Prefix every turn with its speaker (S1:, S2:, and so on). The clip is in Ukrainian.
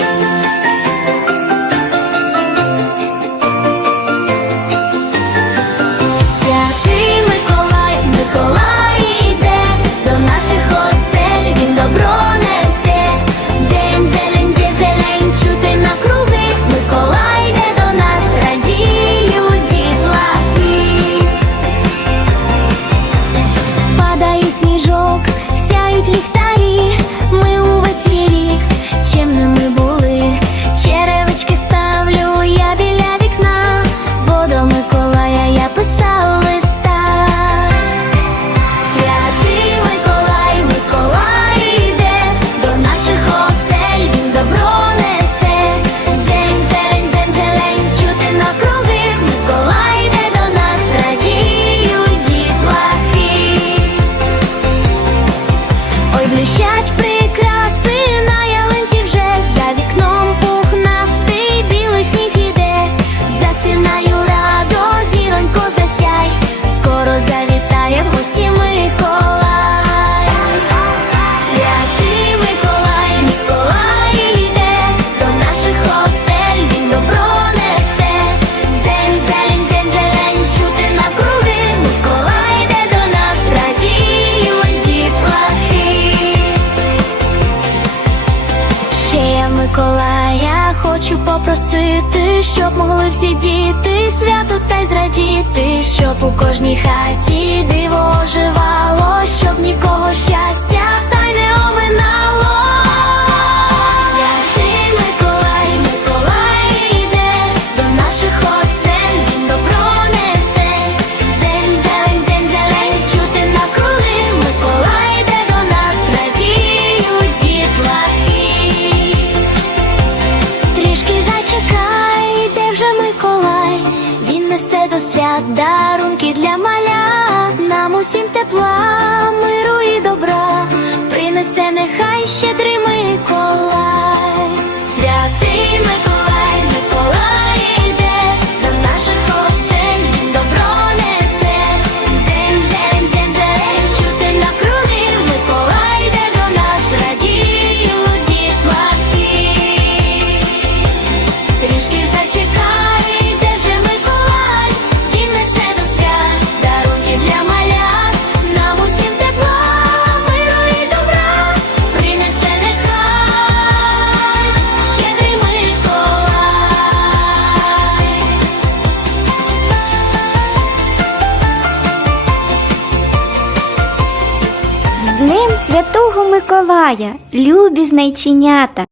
S1: Thank you. блищать при. Миколая хочу попросити, щоб могли всі діти свято та й зрадіти, щоб у кожній хаті дивитися до свят дарунки для малят нам усім тепла, миру і добра, принесе нехай щедрим.
S2: З Днем Святого Миколая, любі знайченята!